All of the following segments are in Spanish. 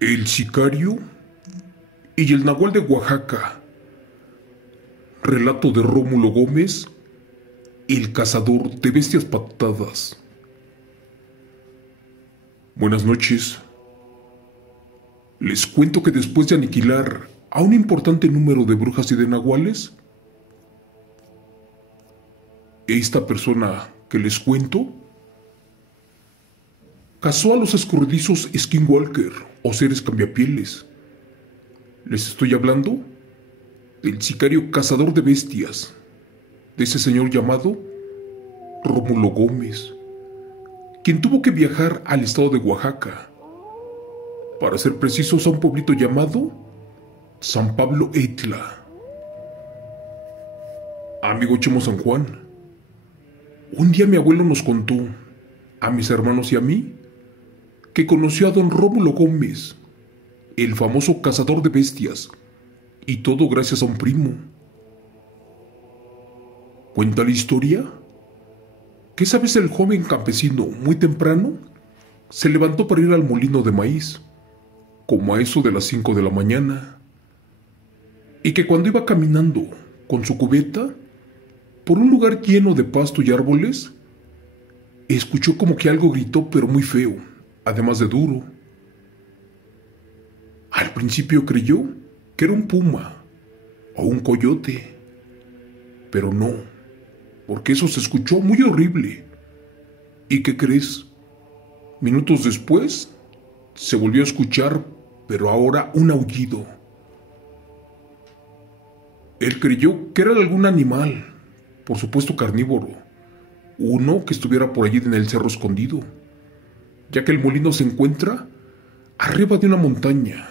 El sicario y el nahual de Oaxaca. Relato de Rómulo Gómez, el cazador de bestias patadas. Buenas noches. Les cuento que después de aniquilar a un importante número de brujas y de nahuales, esta persona que les cuento cazó a los escurridizos skinwalker o seres cambiapieles. Les estoy hablando del sicario cazador de bestias, de ese señor llamado Rómulo Gómez, quien tuvo que viajar al estado de Oaxaca, para ser precisos a un pueblito llamado San Pablo Etla. Amigo Chemo San Juan, un día mi abuelo nos contó, a mis hermanos y a mí, que conoció a don Rómulo Gómez, el famoso cazador de bestias, y todo gracias a un primo. Cuenta la historia que esa vez el joven campesino, muy temprano, se levantó para ir al molino de maíz, como a eso de las 5 de la mañana, y que cuando iba caminando con su cubeta por un lugar lleno de pasto y árboles, escuchó como que algo gritó, pero muy feo, además de duro. Al principio creyó que era un puma o un coyote, pero no, porque eso se escuchó muy horrible. ¿Y qué crees? Minutos después se volvió a escuchar, pero ahora un aullido. Él creyó que era algún animal, por supuesto carnívoro, uno que estuviera por allí en el cerro escondido, ya que el molino se encuentra arriba de una montaña,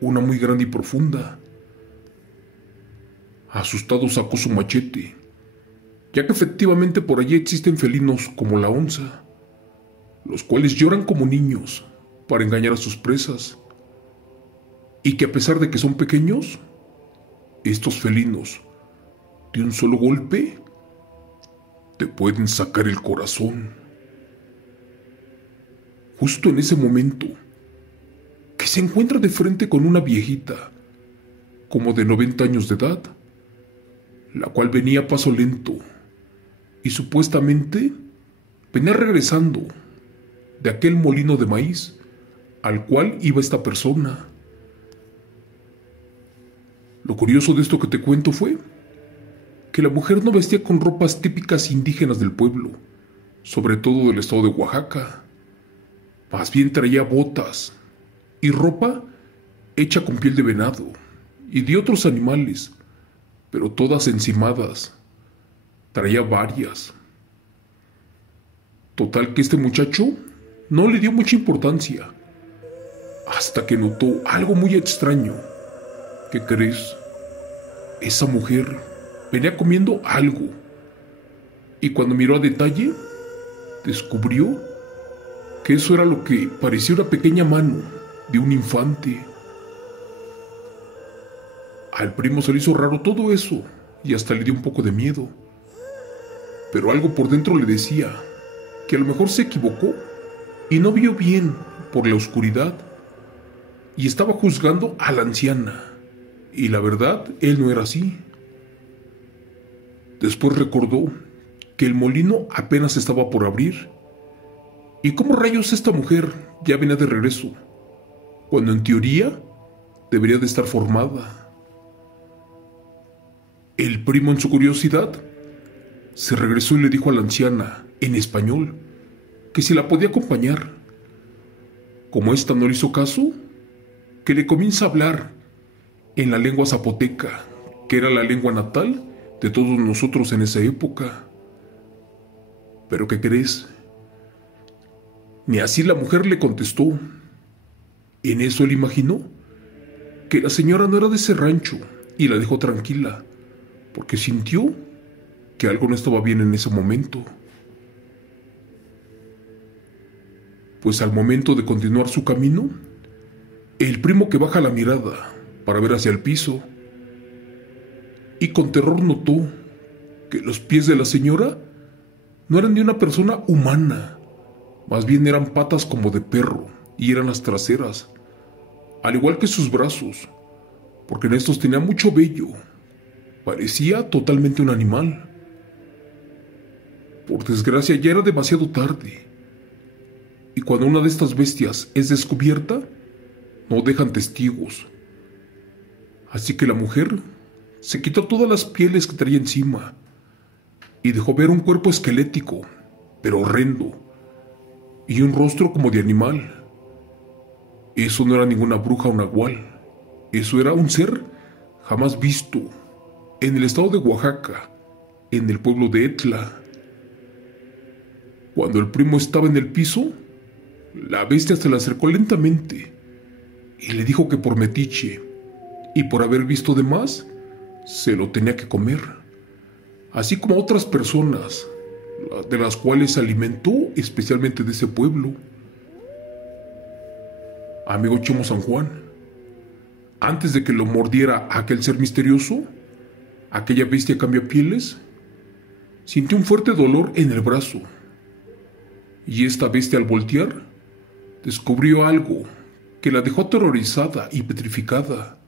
una muy grande y profunda. Asustado sacó su machete, ya que efectivamente por allí existen felinos como la onza, los cuales lloran como niños para engañar a sus presas, y que a pesar de que son pequeños, estos felinos, de un solo golpe, te pueden sacar el corazón. Justo en ese momento, que se encuentra de frente con una viejita, como de 90 años de edad, la cual venía a paso lento, y supuestamente venía regresando de aquel molino de maíz al cual iba esta persona. Lo curioso de esto que te cuento fue que la mujer no vestía con ropas típicas indígenas del pueblo, sobre todo del estado de Oaxaca. Más bien traía botas y ropa hecha con piel de venado y de otros animales, pero todas encimadas. Traía varias. Total que este muchacho no le dio mucha importancia, hasta que notó algo muy extraño. ¿Qué crees? Esa mujer venía comiendo algo, y cuando miró a detalle, descubrió que eso era lo que parecía una pequeña mano de un infante. Al primo se le hizo raro todo eso y hasta le dio un poco de miedo, pero algo por dentro le decía que a lo mejor se equivocó y no vio bien por la oscuridad y estaba juzgando a la anciana, y la verdad, él no era así. Después recordó que el molino apenas estaba por abrir, y cómo rayos esta mujer ya venía de regreso, cuando en teoría debería de estar formada. El primo, en su curiosidad, se regresó y le dijo a la anciana, en español, que si la podía acompañar. Como ésta no le hizo caso, que le comienza a hablar en la lengua zapoteca, que era la lengua natal de todos nosotros en esa época. ¿Pero qué crees? Ni así la mujer le contestó. En eso él imaginó que la señora no era de ese rancho y la dejó tranquila, porque sintió que algo no estaba bien en ese momento. Pues al momento de continuar su camino, el primo que baja la mirada para ver hacia el piso, y con terror notó que los pies de la señora no eran de una persona humana, más bien eran patas como de perro, y eran las traseras, al igual que sus brazos, porque en estos tenía mucho vello. Parecía totalmente un animal. Por desgracia ya era demasiado tarde, y cuando una de estas bestias es descubierta, no dejan testigos. Así que la mujer se quitó todas las pieles que traía encima y dejó ver un cuerpo esquelético, pero horrendo, y un rostro como de animal. Eso no era ninguna bruja o nahual, eso era un ser jamás visto en el estado de Oaxaca, en el pueblo de Etla. Cuando el primo estaba en el piso, la bestia se le acercó lentamente y le dijo que por metiche y por haber visto de más, se lo tenía que comer, así como a otras personas, de las cuales se alimentó especialmente de ese pueblo. Amigo Chemo San Juan, antes de que lo mordiera aquel ser misterioso, aquella bestia cambiapieles, sintió un fuerte dolor en el brazo, y esta bestia al voltear, descubrió algo que la dejó aterrorizada y petrificada.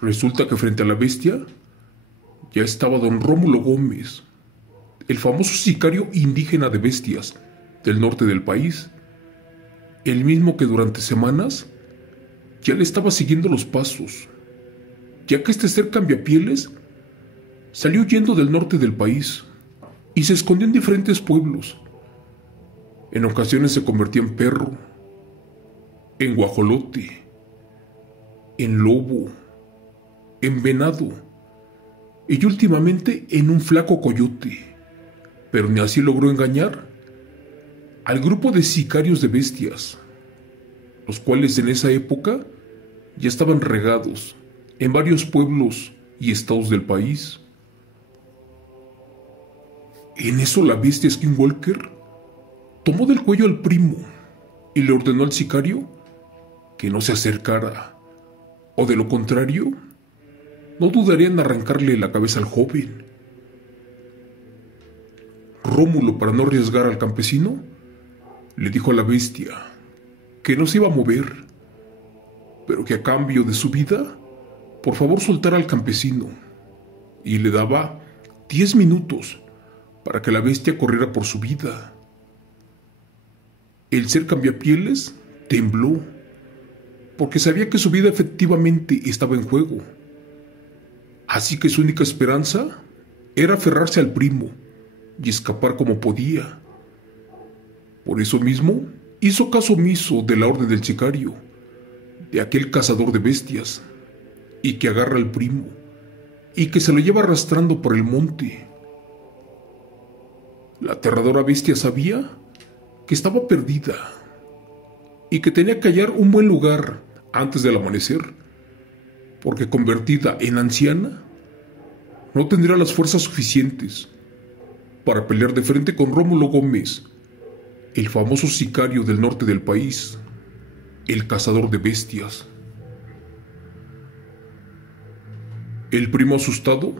Resulta que frente a la bestia ya estaba don Rómulo Gómez, el famoso sicario indígena de bestias del norte del país, el mismo que durante semanas ya le estaba siguiendo los pasos, ya que este ser cambiapieles salió huyendo del norte del país y se escondió en diferentes pueblos. En ocasiones se convertía en perro, en guajolote, en lobo, en venado y últimamente en un flaco coyote, pero ni así logró engañar al grupo de sicarios de bestias, los cuales en esa época ya estaban regados en varios pueblos y estados del país. En eso la bestia Skinwalker tomó del cuello al primo y le ordenó al sicario que no se acercara, o de lo contrario, no dudaría en arrancarle la cabeza al joven. Rómulo, para no arriesgar al campesino, le dijo a la bestia que no se iba a mover, pero que a cambio de su vida, por favor soltara al campesino, y le daba 10 minutos para que la bestia corriera por su vida. El ser cambiapieles tembló, porque sabía que su vida efectivamente estaba en juego. Así que su única esperanza era aferrarse al primo y escapar como podía. Por eso mismo, hizo caso omiso de la orden del sicario, de aquel cazador de bestias, y que agarra al primo, y que se lo lleva arrastrando por el monte. La aterradora bestia sabía que estaba perdida, y que tenía que hallar un buen lugar antes del amanecer, porque convertida en anciana, no tendría las fuerzas suficientes para pelear de frente con Rómulo Gómez, el famoso sicario del norte del país, el cazador de bestias. El primo, asustado,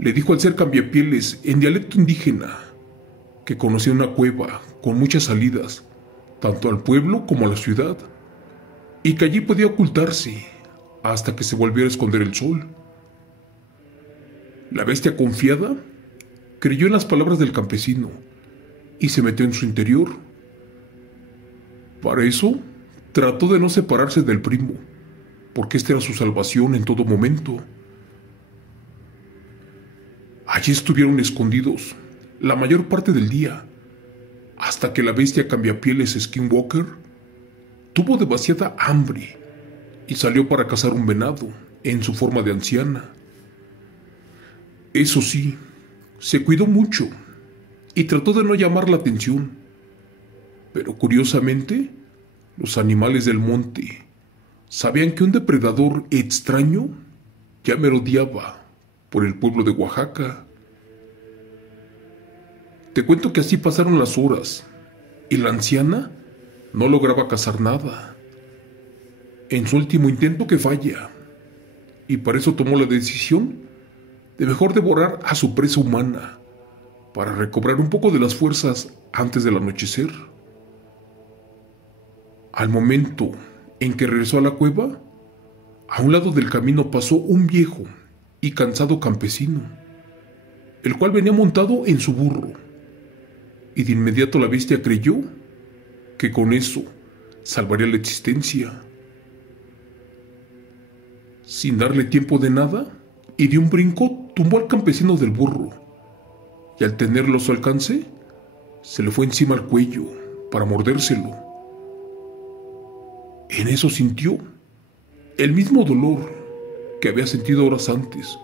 le dijo al ser cambiapieles en dialecto indígena que conocía una cueva con muchas salidas, tanto al pueblo como a la ciudad, y que allí podía ocultarse hasta que se volviera a esconder el sol. La bestia, confiada, creyó en las palabras del campesino y se metió en su interior. Para eso, trató de no separarse del primo, porque esta era su salvación en todo momento. Allí estuvieron escondidos la mayor parte del día, hasta que la bestia cambiapieles Skinwalker tuvo demasiada hambre y salió para cazar un venado en su forma de anciana. Eso sí, se cuidó mucho y trató de no llamar la atención, pero curiosamente, los animales del monte sabían que un depredador extraño ya merodeaba por el pueblo de Oaxaca. Te cuento que así pasaron las horas y la anciana no lograba cazar nada. En su último intento que falla, y para eso tomó la decisión de mejor devorar a su presa humana para recobrar un poco de las fuerzas antes del anochecer. Al momento en que regresó a la cueva, a un lado del camino pasó un viejo y cansado campesino, el cual venía montado en su burro, y de inmediato la bestia creyó que con eso salvaría la existencia. Sin darle tiempo de nada, y de un brinco tumbó al campesino del burro, y al tenerlo a su alcance, se le fue encima al cuello para mordérselo. En eso sintió el mismo dolor que había sentido horas antes,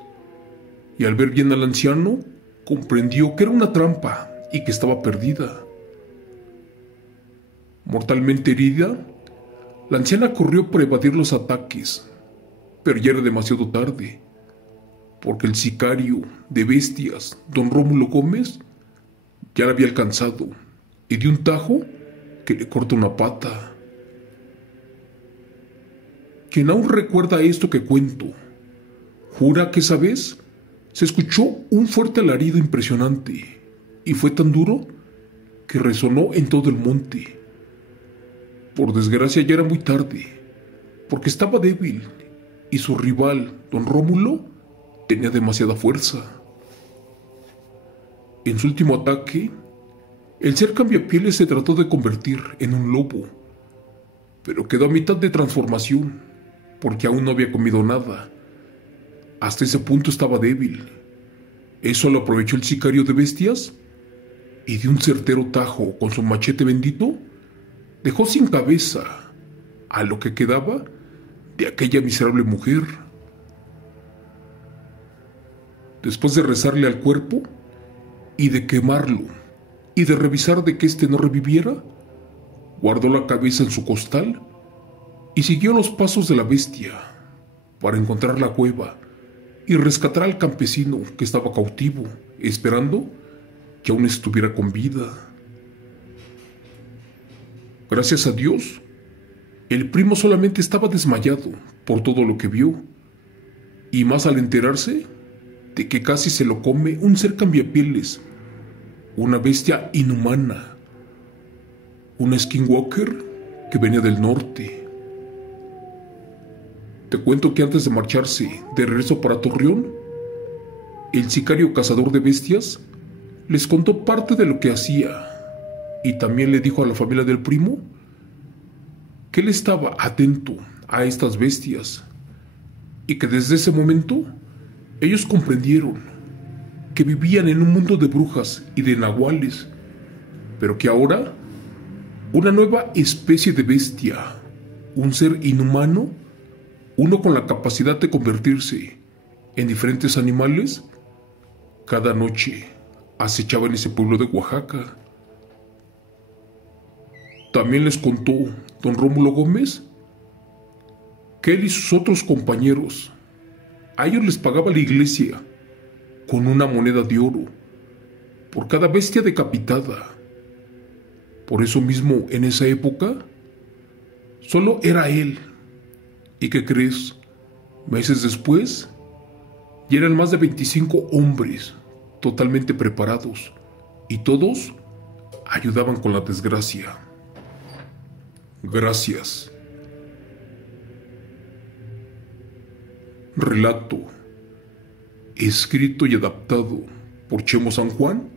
y al ver bien al anciano, comprendió que era una trampa y que estaba perdida. Mortalmente herida, la anciana corrió para evadir los ataques, pero ya era demasiado tarde, porque el sicario de bestias, don Rómulo Gómez, ya la había alcanzado y de un tajo que le cortó una pata. Quien aún recuerda esto que cuento, jura que esa vez se escuchó un fuerte alarido impresionante y fue tan duro que resonó en todo el monte. Por desgracia ya era muy tarde, porque estaba débil y su rival, don Rómulo, tenía demasiada fuerza. En su último ataque, el ser cambiapieles se trató de convertir en un lobo, pero quedó a mitad de transformación, porque aún no había comido nada. Hasta ese punto estaba débil. Eso lo aprovechó el sicario de bestias y de un certero tajo con su machete bendito dejó sin cabeza a lo que quedaba de aquella miserable mujer. Después de rezarle al cuerpo y de quemarlo y de revisar de que éste no reviviera, guardó la cabeza en su costal y siguió los pasos de la bestia para encontrar la cueva y rescatar al campesino que estaba cautivo, esperando que aún estuviera con vida. Gracias a Dios, el primo solamente estaba desmayado por todo lo que vio, y más al enterarse de que casi se lo come un ser cambiapieles, una bestia inhumana, una skinwalker que venía del norte. Te cuento que antes de marcharse de regreso para Torreón, el sicario cazador de bestias les contó parte de lo que hacía y también le dijo a la familia del primo que él estaba atento a estas bestias y que desde ese momento ellos comprendieron que vivían en un mundo de brujas y de nahuales, pero que ahora una nueva especie de bestia, un ser inhumano, uno con la capacidad de convertirse en diferentes animales, cada noche acechaba en ese pueblo de Oaxaca. También les contó don Rómulo Gómez que él y sus otros compañeros, a ellos les pagaba la iglesia con una moneda de oro por cada bestia decapitada. Por eso mismo, en esa época, solo era él. ¿Y qué crees? Meses después, ya eran más de 25 hombres totalmente preparados y todos ayudaban con la desgracia. Gracias. Relato escrito y adaptado por Chemo San Juan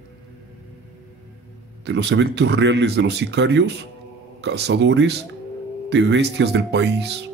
de los eventos reales de los sicarios, cazadores de bestias del país.